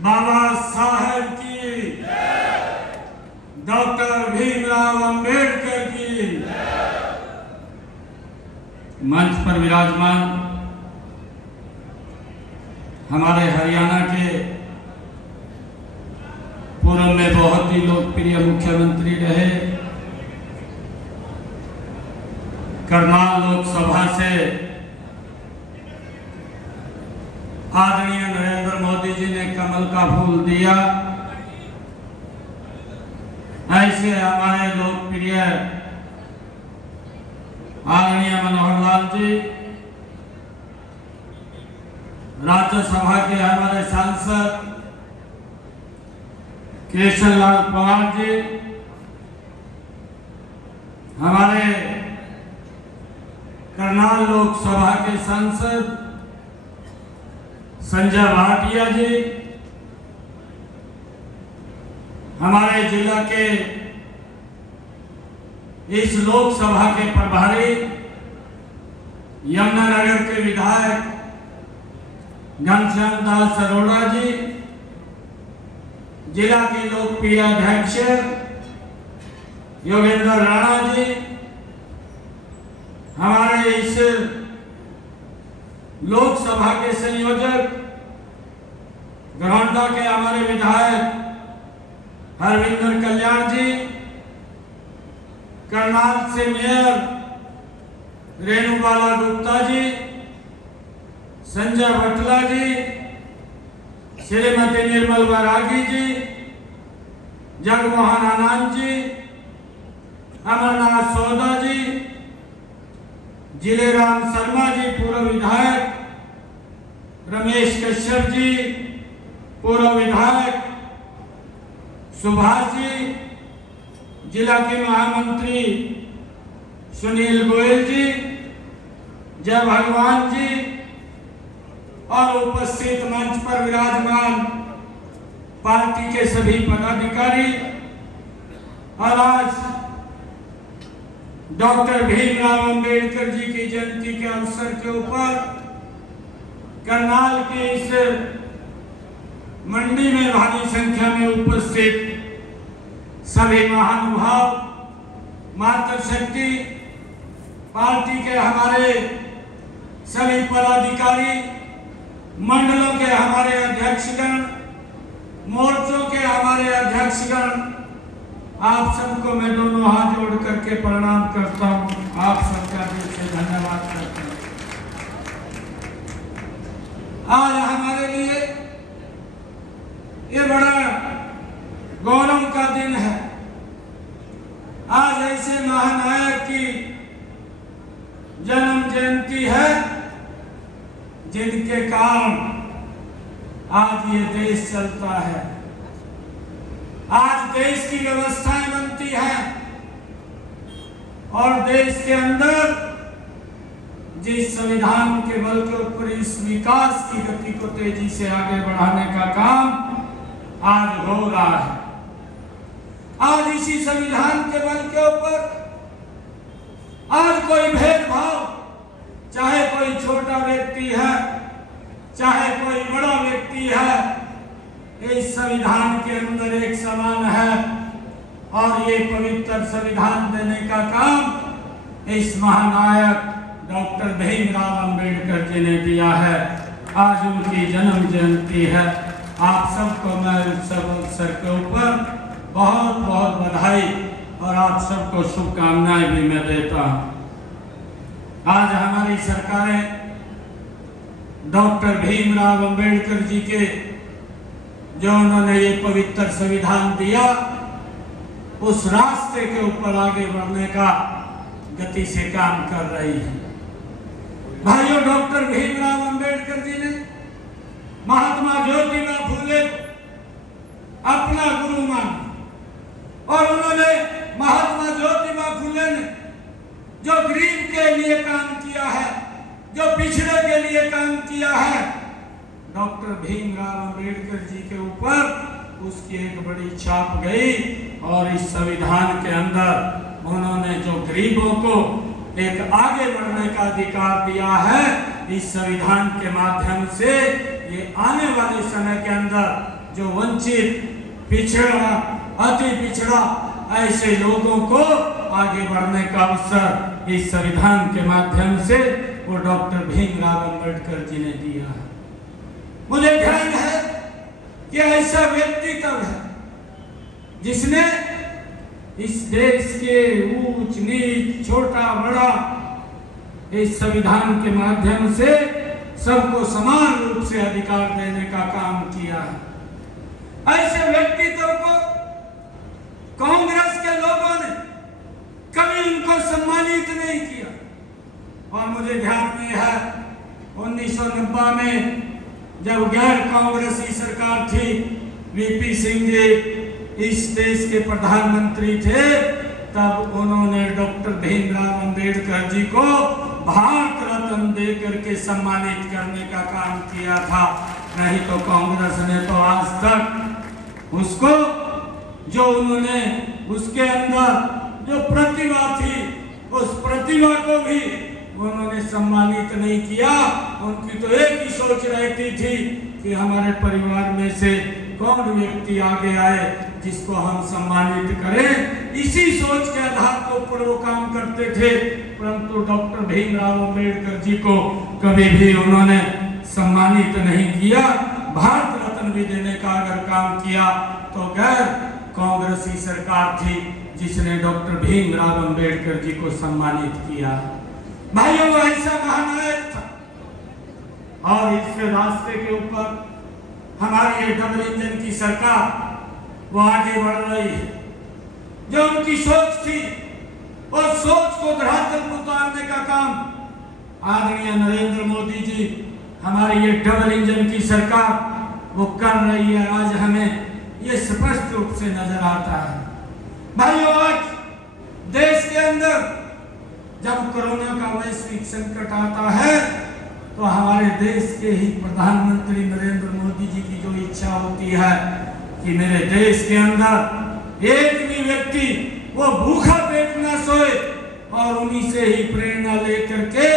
बाबा साहेब की, डॉक्टर भीमराव अंबेडकर की। मंच पर विराजमान हमारे हरियाणा के पूर्व में बहुत ही लोकप्रिय मुख्यमंत्री रहे, करनाल लोकसभा से आदरणीय नरेंद्र मोदी जी ने कमल का फूल दिया, ऐसे हमारे लोकप्रिय आदरणीय मनोहर लाल जी, राज्यसभा के हमारे सांसद केशव लाल पवार जी, हमारे करनाल लोकसभा के सांसद संजय भाटिया जी, हमारे जिला के इस लोकसभा के प्रभारी यमुनानगर के विधायक घनश्याम दास अरोड़ा जी, जिला के लोकप्रिय अध्यक्ष योगेंद्र राणा जी, हमारे इस लोकसभा के संयोजक घरौंडा के हमारे विधायक हरविंदर कल्याण जी, करनाल से मेयर रेणुबाला गुप्ता जी, संजय भटला जी, श्रीमती निर्मल वैरागी जी, जगमोहन आनंद जी, अमरनाथ सौदा जी, जिलेराम शर्मा जी पूर्व विधायक, रमेश कश्यप जी पूर्व विधायक, सुभाष जी, जिला के महामंत्री सुनील गोयल जी, जय भगवान जी और उपस्थित मंच पर विराजमान पार्टी के सभी पदाधिकारी। और आज डॉक्टर भीमराव अंबेडकर जी की जयंती के अवसर के ऊपर करनाल के इस मंडी में भारी संख्या में उपस्थित सभी महानुभाव, मातृशक्ति पार्टी के हमारे सभी पदाधिकारी, मंडलों के हमारे अध्यक्षगण, मोर्चों के हमारे अध्यक्षगण, आप सबको मैं दोनों हाथ जोड़ करके प्रणाम करता हूं। आप सबका दिल से धन्यवाद करता हूं। आज हमारे लिए ये बड़ा गौरव का दिन है। आज ऐसे महानायक की जन्म जयंती है जिनके कारण आज ये देश चलता है, आज देश की व्यवस्थाएं बनती हैं और देश के अंदर जिस संविधान के बल के ऊपर इस विकास की गति को तेजी से आगे बढ़ाने का काम आज हो रहा है। आज इसी संविधान के बल के ऊपर आज कोई भेदभाव, चाहे कोई छोटा व्यक्ति है, चाहे कोई बड़ा व्यक्ति है, इस संविधान के अंदर एक समान है और ये पवित्र संविधान देने का काम इस महानायक डॉक्टर भीमराव अंबेडकर जी ने दिया है। आज उनकी जन्म जयंती है। आप सबको मैं सब अवसर के ऊपर बहुत बहुत बधाई और आप सबको शुभकामनाएं भी मैं देता हूं। आज हमारी सरकारें डॉक्टर भीमराव अंबेडकर जी के जो उन्होंने ये पवित्र संविधान दिया, उस रास्ते के ऊपर आगे बढ़ने का गति से काम कर रही है। भाइयों, डॉक्टर भीमराव अंबेडकर जी ने महात्मा ज्योतिबा फूले अपना गुरु माना और उन्होंने महात्मा ज्योतिबा फूले ने जो गरीब के लिए काम किया है, जो पिछड़े के लिए काम किया है, डॉक्टर भीमराव अंबेडकर जी के ऊपर उसकी एक बड़ी छाप गई और इस संविधान के अंदर उन्होंने जो गरीबों को एक आगे बढ़ने का अधिकार दिया है, इस संविधान के माध्यम से ये आने वाले समय के अंदर जो वंचित, पिछड़ा, अति पिछड़ा, ऐसे लोगों को आगे बढ़ने का अवसर इस संविधान के माध्यम से वो डॉक्टर भीमराव अंबेडकर जी ने दिया है। मुझे ध्यान है कि ऐसा व्यक्ति तब है जिसने इस देश के ऊंच नीच, छोटा बड़ा, इस संविधान के माध्यम से सबको समान रूप से अधिकार देने का काम किया है। ऐसे व्यक्तित्व को कांग्रेस के लोगों ने कभी उनको सम्मानित नहीं किया। और मुझे ध्यान में है 1990 में जब गैर कांग्रेसी सरकार थी, वीपी सिंह जी इस देश के प्रधानमंत्री थे, तब उन्होंने डॉक्टर भीमराव अंबेडकर जी को भारत रत्न दे करके सम्मानित करने का काम किया था। नहीं तो कांग्रेस ने तो आज तक उसको, जो उन्होंने उसके अंदर जो प्रतिभा थी, उस प्रतिभा को भी उन्होंने सम्मानित नहीं किया। उनकी तो एक ही सोच रहती थी कि हमारे परिवार में से कौन व्यक्ति आगे आए जिसको हम सम्मानित करें। इसी सोच के आधार के ऊपर वो काम करते थे। परंतु डॉक्टर भीमराव अंबेडकर जी को कभी भी उन्होंने सम्मानित नहीं किया। भारत रत्न भी देने का अगर काम किया तो गैर कांग्रेसी सरकार थी जिसने डॉक्टर भीमराव अंबेडकर जी को सम्मानित किया। भाइयों, ऐसा महानायक था। और इस रास्ते के ऊपर हमारी ये डबल इंजन की सरकार वो आगे बढ़ रही है। जो उनकी सोच थी और सोच को धरातल पर उतारने का काम आदरणीय नरेंद्र मोदी जी, हमारी ये डबल इंजन की सरकार वो कर रही है। आज हमें ये स्पष्ट रूप से नजर आता है। भाइयों, आज देश के अंदर जब कोरोना का वैश्विक संकट आता है तो हमारे देश के ही प्रधानमंत्री नरेंद्र मोदी जी की जो इच्छा होती है कि मेरे देश के अंदर एक भी व्यक्ति वो भूखा पेट न सोए, और उन्हीं से ही प्रेरणा लेकर के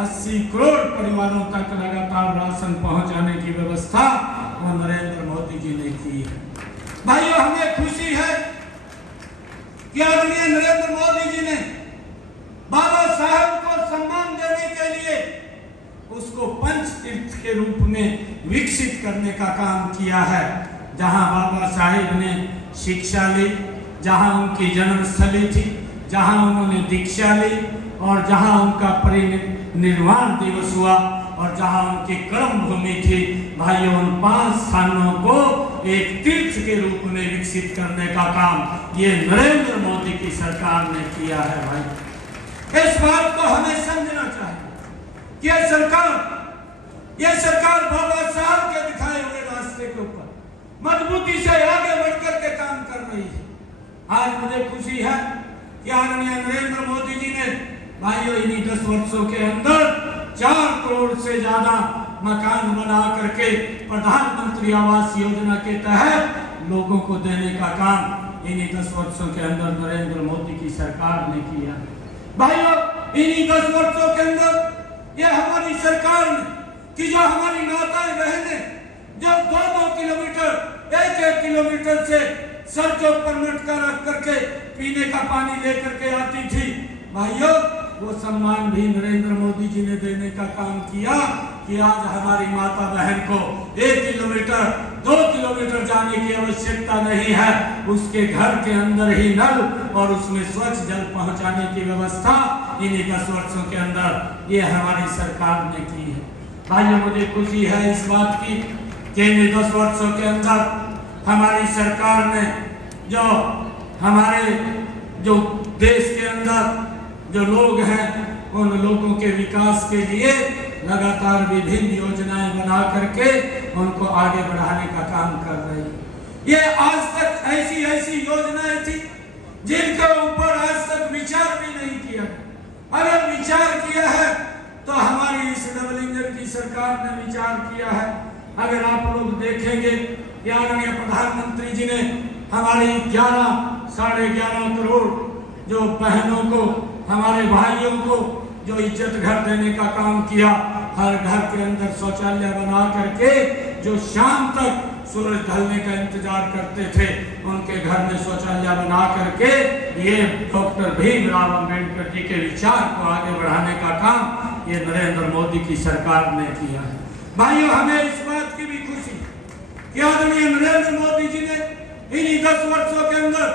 80 करोड़ परिवारों तक लगातार राशन पहुंचाने की व्यवस्था वो नरेंद्र मोदी जी ने की है। भाइयों, हमें खुशी है कि आदरणीय नरेंद्र मोदी जी ने बाबा साहब को सम्मान देने के लिए उसको पंच तीर्थ के रूप में विकसित करने का काम किया है। जहां बाबा साहेब ने शिक्षा ली, जहां उनकी जन्मस्थली थी, जहां उन्होंने दीक्षा ली, और जहां उनका परिनिर्वाण दिवस हुआ, और जहां उनकी कर्म भूमि थी, भाइयों, उन 5 स्थानों को एक तीर्थ के रूप में विकसित करने का काम ये नरेंद्र मोदी की सरकार ने किया है। भाई, इस बात को हमें समझना चाहिए कि ये सरकार बाबा साहब के दिखाए हुए रास्ते के ऊपर मजबूती से आगे बढ़कर के काम कर रही है। आज मुझे खुशी है कि आदरणीय नरेंद्र मोदी जी ने भाइयों इन्हीं 10 वर्षों के अंदर 4 करोड़ से ज्यादा मकान बना करके प्रधानमंत्री आवास योजना के तहत लोगों को देने का काम इन्हीं 10 वर्षों के अंदर नरेंद्र मोदी की सरकार ने किया। भाइयों, इन्हीं 10 वर्षों के अंदर ये हमारी सरकार ने कि जो हमारी माताएं बहनें जो 2-2 किलोमीटर 1-1 किलोमीटर से सर के ऊपर मटका रख करके पीने का पानी लेकर के आती थी, भाइयों, वो सम्मान भी नरेंद्र मोदी जी ने देने का काम किया कि आज हमारी माता बहन को 1 किलोमीटर 2 किलोमीटर जाने की आवश्यकता नहीं है। उसके घर के अंदर ही नल और उसमें स्वच्छ जल पहुंचाने की व्यवस्था इन्हीं 10 वर्षों के अंदर ये हमारी सरकार ने की है। भाइयों, मुझे खुशी है इस बात की कि इन 10 वर्षों के अंदर हमारी सरकार ने जो हमारे जो देश के अंदर जो लोग हैं उन लोगों के विकास के लिए लगातार विभिन्न योजनाएं बना करके उनको आगे बढ़ाने का काम कर रही है। ये आज तक ऐसी योजनाएं थी जिनके ऊपर आज तक विचार भी नहीं किया। अगर विचार किया है तो हमारी इस डबल इंजन की सरकार ने विचार किया है। अगर आप लोग देखेंगे कि आदरणीय प्रधानमंत्री जी ने हमारी 11-11.5 करोड़ जो बहनों को, हमारे भाइयों को जो इज्जत घर देने का काम किया, हर घर के अंदर शौचालय बना करके जो शाम तक सूरज ढलने का इंतजार करते थे, उनके घर में शौचालय बना करके ये डॉक्टर भीमराव अंबेडकर जी के विचार को आगे बढ़ाने का काम ये नरेंद्र मोदी की सरकार ने किया है। भाइयों, हमें इस बात की भी खुशी कि आदरणीय नरेंद्र मोदी जी ने इन्हीं 10 वर्षों के अंदर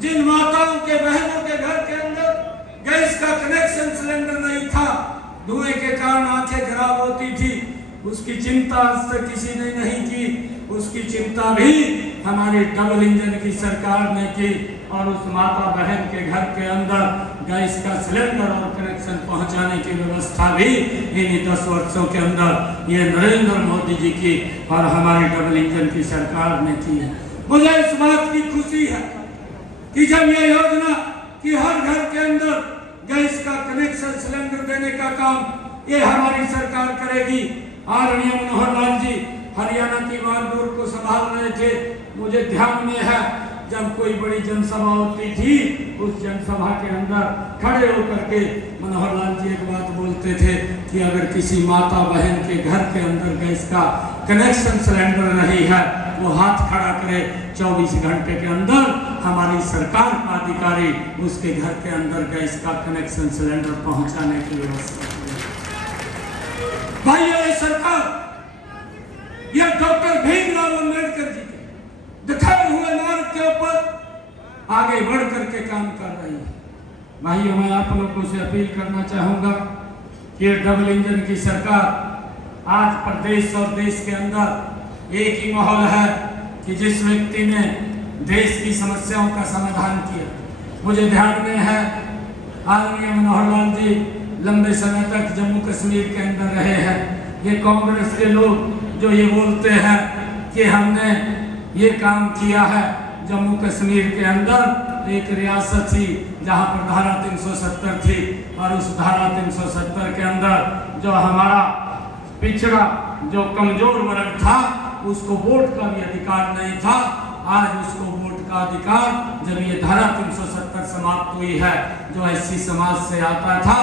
जिन माताओं के बहनों के घर के अंदर गैस का कनेक्शन सिलेंडर नहीं था, धुएं के कारण आंखें खराब होती थी, उसकी चिंता आज तक किसी ने नहीं की। उसकी चिंता भी हमारी डबल इंजन की सरकार ने की और उस माता बहन के घर के अंदर गैस का सिलेंडर और कनेक्शन पहुंचाने की व्यवस्था भी इन्हीं 10 वर्षों के अंदर ये नरेंद्र मोदी जी की और हमारी डबल इंजन की सरकार ने की है। मुझे इस बात की खुशी है कि जब ये योजना कि हर घर के अंदर गैस का कनेक्शन सिलेंडर देने का काम ये हमारी सरकार करेगी। आदरणीय मनोहर लाल जी हरियाणा की वागडोर को संभाल रहे थे। मुझे ध्यान में है जब कोई बड़ी जनसभा होती थी, उस जनसभा के अंदर खड़े होकर के मनोहर लाल जी एक बात बोलते थे कि अगर किसी माता बहन के घर के अंदर गैस का कनेक्शन सिलेंडर नहीं है, वो हाथ खड़ा करे, 24 घंटे के अंदर हमारी सरकार का अधिकारी उसके घर के अंदर गैस का कनेक्शन सिलेंडर पहुंचाने की व्यवस्था। भाई, ये सरकार ये डॉक्टर भीमराव अंबेडकर जी के दिखाए हुए मार्ग के ऊपर आगे बढ़ करके काम कर रही है। भाइयों, मैं आप लोगों से अपील करना चाहूंगा कि डबल इंजन की सरकार आज प्रदेश और देश के अंदर एक ही माहौल है कि जिस व्यक्ति ने देश की समस्याओं का समाधान किया। मुझे ध्यान में है आदरणीय मनोहर लाल जी लंबे समय तक जम्मू कश्मीर के अंदर रहे हैं। ये कांग्रेस के लोग जो ये बोलते हैं कि हमने ये काम किया है, जम्मू कश्मीर के अंदर एक रियासत थी जहां पर धारा 370 थी और उस धारा 370 के अंदर जो हमारा पिछड़ा जो कमजोर वर्ग था उसको वोट का भी अधिकार नहीं था। आज उसको वोट का अधिकार जब ये धारा 370 समाप्त हुई है, जो एससी समाज से आता था,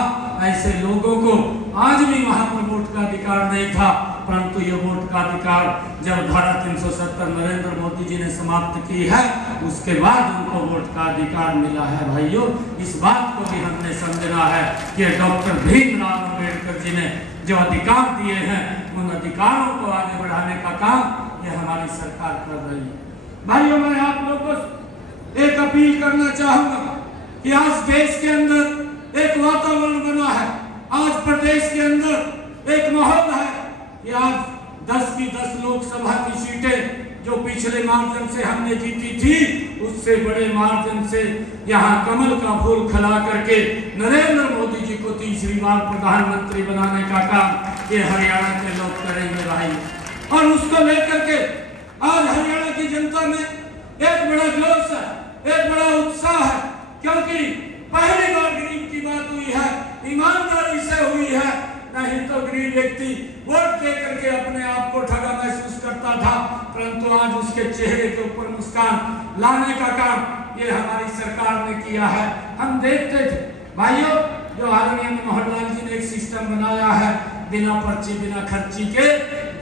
ऐसे लोगों को आज भी वहां पर वोट का अधिकार नहीं था, परंतु ये वोट का अधिकार जब धारा 370 नरेंद्र मोदी जी ने समाप्त की है, उसके बाद उनको वोट का अधिकार मिला है। भाइयों, इस बात को भी हमने समझना है कि डॉक्टर भीमराव अंबेडकर जी ने जो अधिकार दिए हैं, उन अधिकारों को आगे बढ़ाने का काम ये हमारी सरकार कर रही है। भाइयों, मैं आप लोगों को एक अपील करना चाहूंगा कि आज देश के अंदर एक वातावरण बना है, आज प्रदेश के अंदर एक माहौल है कि आज 10 की 10 लोकसभा की सीटें जो पिछले मार्जिन से हमने जीती थी, उससे बड़े मार्जिन से यहाँ कमल का फूल खिला करके नरेंद्र मोदी जी को तीसरी बार प्रधानमंत्री बनाने का काम ये हरियाणा के लोग करेंगे भाई। और उसको लेकर के आज हरियाणा की जनता में एक बड़ा जोश है, एक बड़ा उत्साह है, क्योंकि पहली बार गरीब की बात हुई है, ईमानदारी से हुई है। नहीं तो गरीब व्यक्ति वोट दे करके अपने आप को ठगा महसूस करता था, परंतु आज उसके चेहरे के ऊपर मुस्कान लाने का काम ये हमारी सरकार ने किया है। हम देखते थे भाइयों, जो आदरणीय मनोहर लाल जी ने एक सिस्टम बनाया है, बिना पर्ची बिना खर्ची के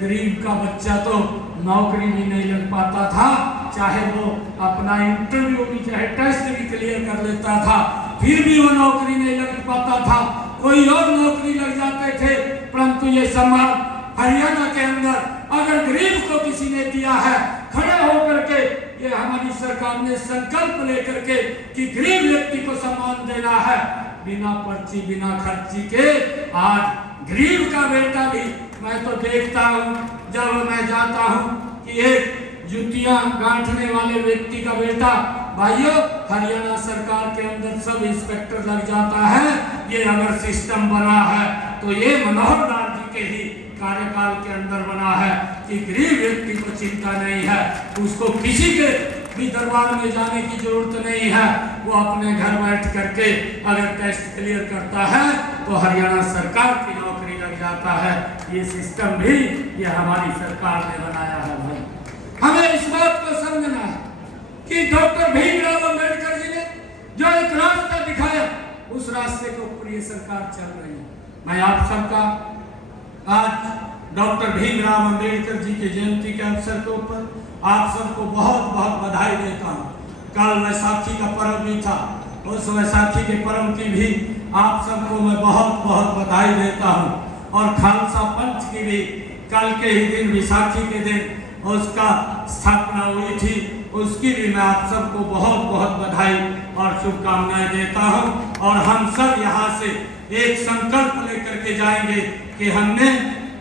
गरीब का बच्चा तो नौकरी भी नहीं लग पाता था, चाहे वो अपना इंटरव्यू भी चाहे टेस्ट भी क्लियर कर लेता था, फिर भी वो नौकरी नहीं लग पाता था, कोई और नौकरी लग जाते थे। परंतु ये सम्मान हरियाणा के अंदर अगर गरीब को किसी ने दिया है, खड़े होकर के ये हमारी सरकार ने संकल्प लेकर के कि गरीब व्यक्ति को सम्मान देना है, बिना पर्ची बिना खर्ची के। आज गरीब का बेटा भी, मैं तो देखता हूँ जब मैं जाता हूँ कि एक जुतियां गांठने वाले व्यक्ति का बेटा, भाइयों, हरियाणा सरकार के अंदर सब इंस्पेक्टर लग जाता है। ये अगर सिस्टम बना है तो ये मनोहर लाल जी के ही कार्यकाल के अंदर बना है कि गरीब व्यक्ति को चिंता नहीं है, उसको किसी के भी दरबार में जाने की जरूरत नहीं है, वो अपने घर बैठ करके अगर टेस्ट क्लियर करता है तो हरियाणा सरकार की नौकरी लग जाता है। ये सिस्टम भी ये हमारी सरकार ने बनाया है। भाई, हमें इस बात को समझना है कि डॉक्टर भीमराव अंबेडकर जी ने जो एक रास्ता दिखाया, उस रास्ते के ऊपर ये सरकार चल रही है। मैं आप सबका आज डॉक्टर भीमराव अंबेडकर जी की जयंती के अवसर के ऊपर आप सबको बहुत बहुत बधाई देता हूँ। कल वैसाखी का पर्व भी था, उस वैसाखी के पर्व की भी आप सबको मैं बहुत बहुत बधाई देता हूँ। और खालसा पंथ की भी कल के ही दिन, विसाखी के दिन उसका स्थापना हुई थी, उसकी भी मैं आप सबको बहुत बहुत बधाई और शुभकामनाएं देता हूँ। और हम सब यहाँ से एक संकल्प लेकर के जाएंगे कि हमने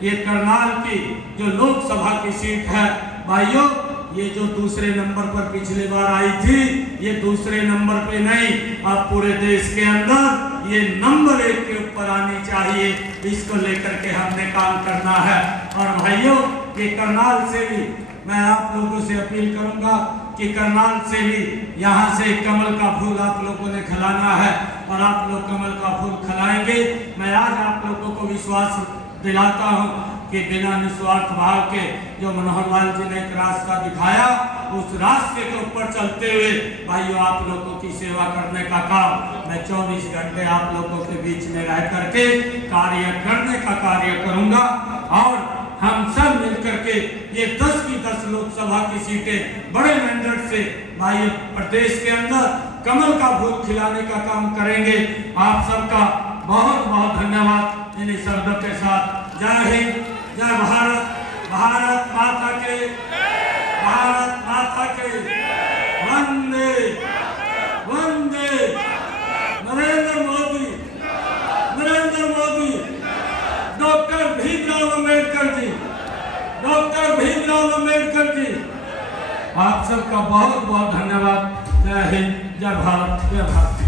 ये करनाल की जो लोकसभा की सीट है, भाइयों, ये जो दूसरे नंबर पर पिछले बार आई थी, ये दूसरे नंबर पे नहीं, अब पूरे देश के अंदर ये नंबर 1 के ऊपर आनी चाहिए। इसको लेकर के हमने काम करना है। और भाइयों, ये करनाल से भी मैं आप लोगों से अपील करूंगा कि करनाल से भी यहाँ से कमल का फूल आप लोगों ने खिलाना है और आप लोग कमल का फूल खिलाएंगे। मैं आज आप लोगों को विश्वास दिलाता हूँ कि बिना निस्वार्थ भाव के जो मनोहर लाल जी ने एक रास्ता दिखाया, उस रास्ते के ऊपर चलते हुए भाइयों आप लोगों की सेवा करने का काम मैं 24 घंटे आप लोगों के बीच में रह करके कार्य करने का कार्य करूंगा। और हम सब मिलकर के ये 10 की 10 लोकसभा की सीटें बड़े मेंडेट से भाई प्रदेश के अंदर कमल का फूल खिलाने का काम करेंगे। आप सबका बहुत बहुत धन्यवाद। इन्हीं शब्दों के साथ जय हिंद, जय भारत, भारत माता के, भारत माता के, वंदे वंदे, नरेंद्र मोदी, नरेंद्र मोदी, डॉक्टर भीमराव अम्बेडकर जी, डॉक्टर भीमराव अम्बेडकर जी। आप सबका बहुत बहुत धन्यवाद। जय हिंद, जय भारत, जय भारत।